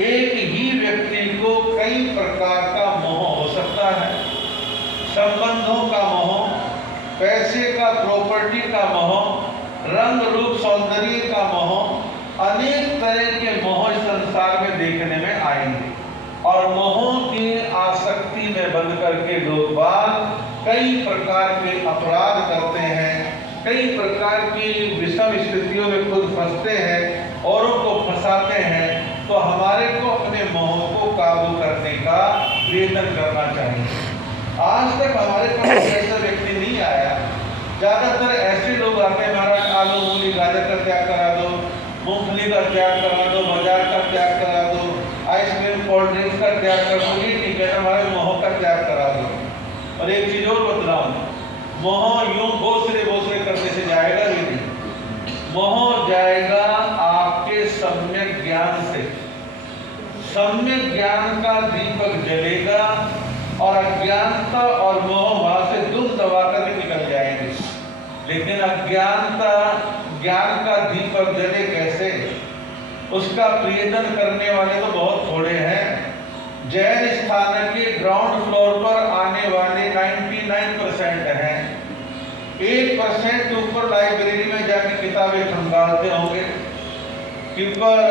एक ही व्यक्ति को कई प्रकार का मोह हो सकता है। संबंधों का मोह, पैसे का, प्रॉपर्टी का मोह, रंग रूप सौंदर्य का मोह, अनेक तरह के मोह इस संसार में देखने में आएंगे। और मोहों की आसक्ति में बंध करके लोग बाग कई प्रकार के अपराध करते हैं, कई प्रकार की विषम स्थितियों में खुद फंसते हैं, औरों को फंसाते हैं। तो हमारे को अपने मोह को काबू करने का प्रयत्न करना चाहिए। आज तक हमारे पास ऐसा व्यक्ति नहीं आया। ज्यादातर ऐसे लोग आते हैं, महाराज आलू मूली गाजर का त्याग करा दो, मूंगफली का त्याग करा दो, बाजार का त्याग करा दो, आइसक्रीम कोल्ड ड्रिंक्स का त्याग कर दो, ये नहीं कहना हमारे मोह का त्याग करा दो। और एक चीज और बतलाऊं, मोह यूं बोसरे बोसरे करने से जाएगा भी नहीं। मोह जाएगा आपके सम्यक ज्ञान से। सम्यक ज्ञान का दीपक जलेगा और अज्ञानता और मोह वहां से दुम दबा कर निकल जाएंगे। लेकिन अज्ञानता, ज्ञान का दीपक जले कैसे, उसका प्रयत्न करने वाले तो बहुत थोड़े हैं। जैन स्थान के ग्राउंड फ्लोर पर आने वाले 99% हैं। 1% ऊपर लाइब्रेरी में जाके किताबें खंगालते होंगे कि पर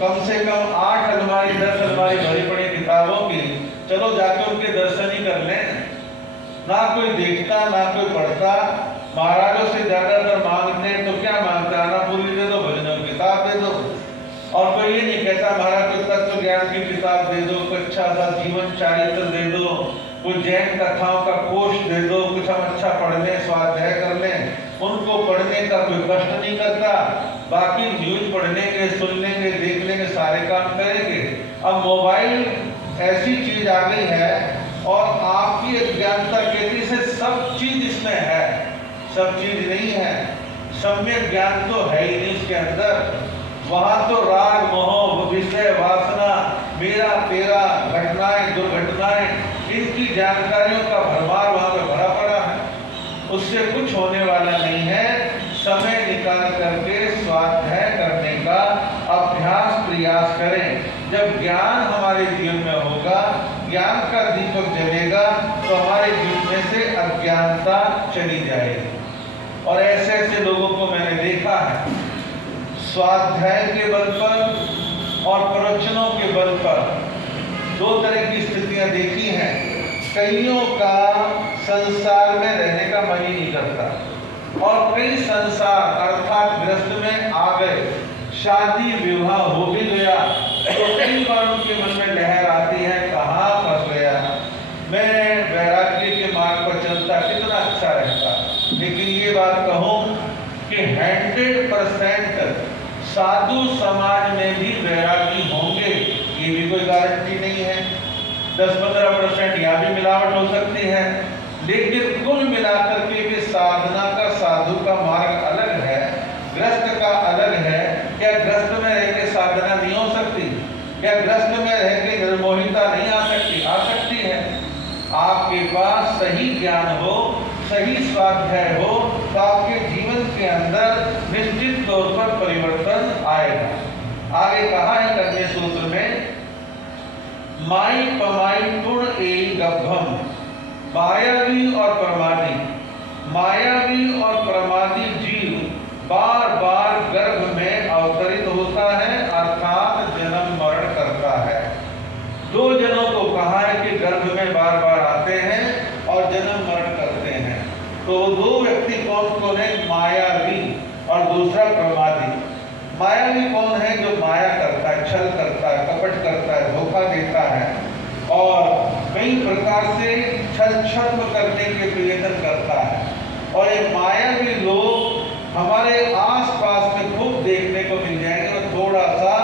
कम से कम 8 अलमारी 10 अलमारी भरी पड़ी किताबों की, चलो जाके उनके दर्शन ही कर लें। ना कोई देखता ना कोई पढ़ता। महाराजों से ज्यादातर मांगते हैं तो क्या मांगते हैं, आनापुरी दे दो, भजनों की किताब दे दो। और कोई ये नहीं कहता महाराज कोई तत्व ज्ञान की किताब दे दो, कोई अच्छा सा जीवन चरित्र दे दो, कोई जैन कथाओं का कोश दे दो, कुछ हम अच्छा पढ़ लें, स्वाध्याय कर लें। उनको पढ़ने का कोई कष्ट नहीं करता। बाकी न्यूज पढ़ने के, सुनने के, देखने के सारे काम करेंगे। अब मोबाइल ऐसी चीज आ गई है और आपकी अज्ञानता कहती से सब चीज इसमें है। सब चीज नहीं है। सम्यक ज्ञान तो है ही नहीं इसके अंदर। वहां तो राग मोह विषय वासना, मेरा तेरा, घटनाएं दुर्घटनाएं, इनकी जानकारियों का भरमार वहां पे भरा पड़ा है। उससे कुछ होने वाला नहीं है। समय निकाल करके स्वाध्याय करने का अभ्यास प्रयास करें। जब ज्ञान हमारे जीवन में होगा, ज्ञान का दीपक जलेगा, तो हमारे जीवन में से अज्ञानता चली जाएगी। और ऐसे ऐसे लोगों को मैंने देखा है, स्वाध्याय के बल पर और प्रवचनों के बल पर दो तरह की स्थितियां देखी हैं। कईयों का संसार में रहने का मन ही नहीं करता और कई संसार अर्थात गृहस्थ में आ गए, शादी विवाह हो भी गया तो कई बार उनके मन में लहर आती है, कहाँ फंस गया मैं, वैराग्य के मार्ग पर चलता कितना अच्छा रहता। लेकिन ये बात कहूँ कि 100% साधु समाज में भी वैरागी होंगे, ये भी कोई गारंटी नहीं है। 10-15% यहाँ भी मिलावट हो सकती है। लेकिन कुल मिलाकर के भी साधना का, साधु का मार्ग अलग है, ग्रस्त का अलग है। क्या ग्रस्त में रह के साधना नहीं हो सकती? क्या ग्रस्त में रह के निर्मोहिता नहीं आ सकती? आ सकती है। आपके पास सही ज्ञान हो, सही स्वाध्याय हो, तो आपके जीवन के अंदर निश्चित तौर पर परिवर्तन आएगा। आगे कहा है कन्या सूत्र में, माई पमाई तुण ए गभम, मायावी और प्रमादी। मायावी और प्रमादी जीव बार बार गर्भ में अवतरित होता है, अर्थात जन्म मरण करता है। दो जनों को कहा है कि गर्भ में बार बार आते हैं और जन्म मरण करते हैं। तो दो व्यक्ति कौन कौन है? मायावी और दूसरा प्रमादी। मायावी कौन है? जो माया करता है, छल करता है, कपट करता है, धोखा देता है और कई प्रकार से छल छद्म करने के प्रयत्न करता है। और ये मायावी लोग हमारे आसपास में खूब देखने को मिल जाएंगे और थोड़ा सा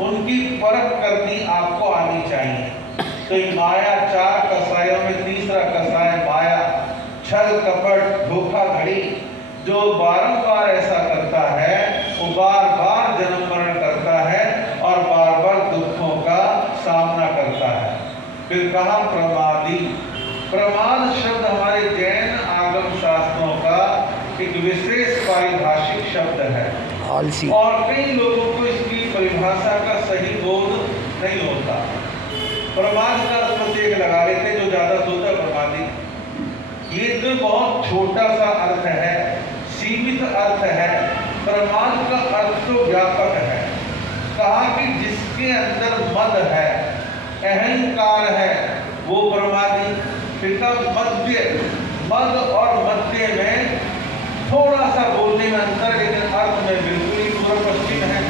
उनकी परख करनी आपको आनी चाहिए। तो ये माया, 4 कसायों में तीसरा कसाय माया, छल कपट धोखाधड़ी, जो बारंबार ऐसा करता है वो बार बार जन्म मरण करता है और बार बार दुखों का सामना करता है। फिर कहा प्रमादी। प्रमाद शब्द हमारे जैन आगम शास्त्रों का एक विशेष पारिभाषिक शब्द है और कई लोगों को इसकी परिभाषा का सही बोध नहीं होता। प्रमाद का अर्थ बस एक लगा लेते जो ज्यादा सोता प्रमादी। ये तो बहुत छोटा सा अर्थ है, सीमित अर्थ है। प्रमाद का अर्थ तो व्यापक है। कहा कि जिसके अंदर मद है, अहंकार है, वो प्रमादी। फिर मध्य, मद और मध्य में थोड़ा सा बोलने में अंतर, लेकिन अर्थ में बिल्कुल ही पूर्व पश्चिम है।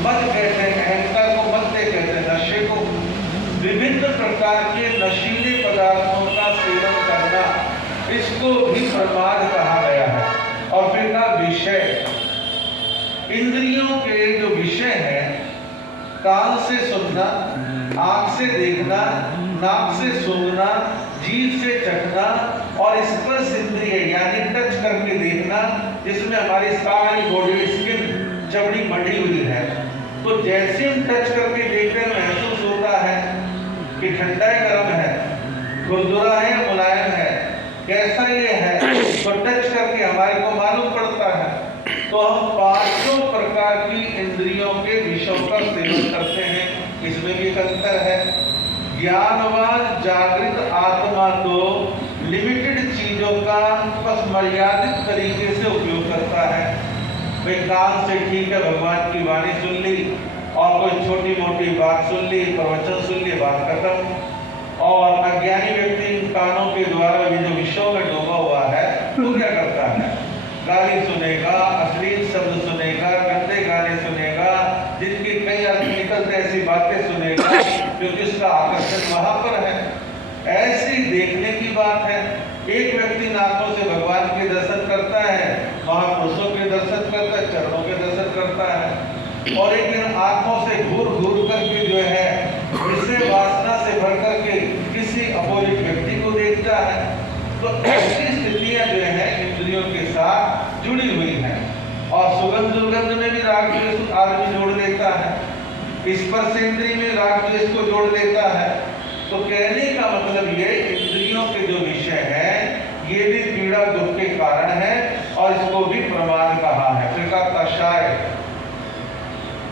मद कहते हैं अहंकार को, मध्य कहते हैं नशे को। विभिन्न प्रकार के नशीले पदार्थों का सेवन करना, इसको भी प्रमाद कहा गया है। और फिर का विषय, इंद्रियों के जो विषय है, कान से सुनना, आंख से देखना, नाक से सूंघना, जीभ से चखना और स्पर्श इंद्रिय यानी टच करके देखना, जिसमें हमारी सारी बॉडी स्किन चमड़ी मढ़ी हुई है। तो जैसे हम टच करके देखते हैं महसूस होता है कि ठंडा है, गर्म है, खुरदुरा है, मुलायम है, कैसा ये है, तो टच करके हमारे को मालूम पड़ता है। तो हम पांचों प्रकार की इंद्रियों के विषयों का सेवन करते हैं, इसमें भी एक अंतर है। ज्ञानवान जागृत आत्मा तो लिमिटेड चीजों का बस मर्यादित तरीके से उपयोग करता है। भाई कान से ठीक है भगवान की वाणी सुन ली और कोई छोटी मोटी बात सुन ली, प्रवचन सुन ली, बात खत्म। और अज्ञानी व्यक्ति कानों के द्वारा भी जो विषयों में डूबा हुआ है, वो क्या करता है? गाली सुनेगा, अश्लील शब्द सुनेगा, गंदे गाने सुनेगा, जिनके कई अर्थ निकलते ऐसी बातें सुनेगा, क्योंकि उसका आकर्षण वहां पर है। ऐसी देखने की बात है। एक व्यक्ति नाकों से भगवान के दर्शन करता है, महापुरुषों के दर्शन करता है, चरणों के दर्शन करता है, और एक दिन आंखों से घूर घूर करके जो है विषय वासना से भर करके किसी अपोजिट व्यक्ति को देखता है। तो ऐसी स्थितियां जो है इंद्रियों के साथ जुड़ी हुई हैं। और सुगंध दुर्गंध में भी राग द्वेष आदमी जोड़ लेता है, स्पर्श इंद्रिय में राग द्वेष को जोड़ लेता है। तो कहने का मतलब ये इंद्रियों के जो विषय है ये भी पीड़ा दुख के कारण है, और इसको भी प्रमाद कहा है। फिर का कषाय,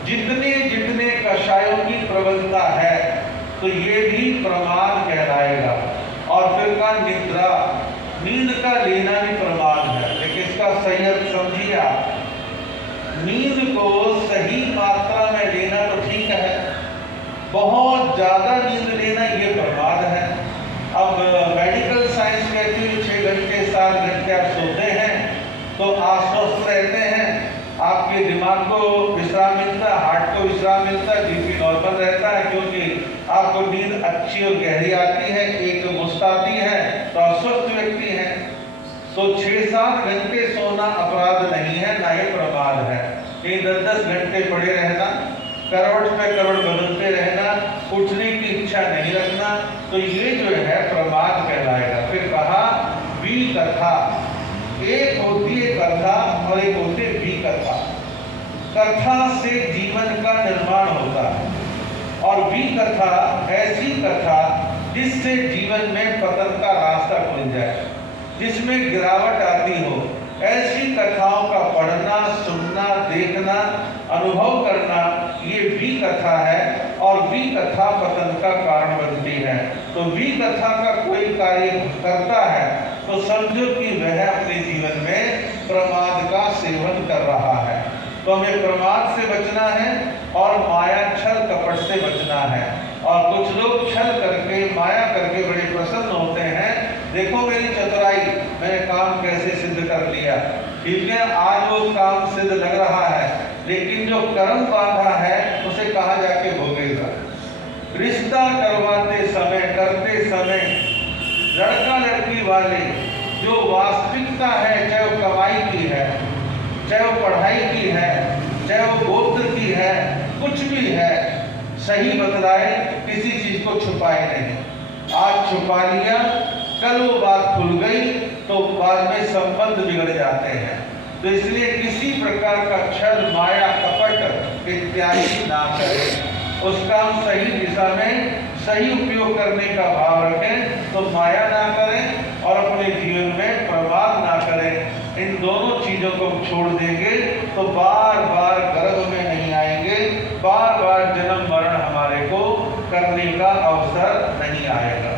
जितने जितने कषायों की प्रबलता है तो ये भी प्रमाद कहलाएगा। और फिर का निद्रा, नींद का लेना भी प्रमाद है। लेकिन इसका सही अर्थ समझिए आप, नींद को सही मात्रा में लेना तो ठीक है, बहुत ज्यादा नींद लेना ये प्रमाद है। अब मेडिकल साइंस कहती है 6 घंटे 7 घंटे आप सोते हैं तो आप स्वस्थ रहते हैं, आपके दिमाग को विश्राम मिलता है, हार्ट को विश्राम मिलता है, बीपी नॉर्मल रहता है, क्योंकि आपको नींद अच्छी और गहरी आती है, एक मुश्त आती है, तो आप स्वस्थ व्यक्ति हैं। तो 6-7 घंटे सोना अपराध नहीं है, ना ही प्रमाद है। ये 10-10 घंटे पड़े रहना, करवट पे करवट बदलते रहना, उठने की इच्छा नहीं रखना, तो ये जो है प्रमाद कहलाएगा। फिर कहा विकथा, एक होती है कथा और एक होती है विकथा। कथा से जीवन का निर्माण होता है, और विकथा ऐसी कथा जिससे जीवन में पतन का रास्ता खुल जाए, जिसमें गिरावट आती हो, ऐसी कथाओं का पढ़ना, सुनना, देखना, अनुभव करना, ये विकथा है। और विकथा पतन का कारण बनती है। तो विकथा का कोई कार्य करता है तो समझो कि वह अपने जीवन में प्रमाद का सेवन कर रहा है। तो हमें प्रमाद से बचना है और माया छल कपट से बचना है। और कुछ लोग छल करके, माया करके बड़े प्रसन्न होते हैं, देखो मेरी चतुराई, मैंने काम कैसे सिद्ध कर लिया। ठीक है, आज वो काम सिद्ध लग रहा है, लेकिन जो कर्म बांधा है उसे कहाँ जाके भोगेगा। रिश्ता करवाते समय, करते समय लड़का लड़की वाले जो वास्तविकता है, चाहे वो कमाई की है, चाहे वो पढ़ाई की है, चाहे वो गोत्र की है, कुछ भी है, सही बतलाए, किसी चीज को छुपाए नहीं। आज छुपा लिया, कल वो बात खुल गई तो बाद में संबंध बिगड़ जाते हैं। तो इसलिए किसी प्रकार का छल, माया, कपट इत्यादि ना करें। उसका हम सही दिशा में सही उपयोग करने का भाव रखें, तो माया ना करें और अपने जीवन में प्रमाद ना करें। इन दोनों चीजों को छोड़ देंगे तो बार बार गर्भ में नहीं आएंगे, बार बार जन्म मरण हमारे को करने का अवसर नहीं आएगा।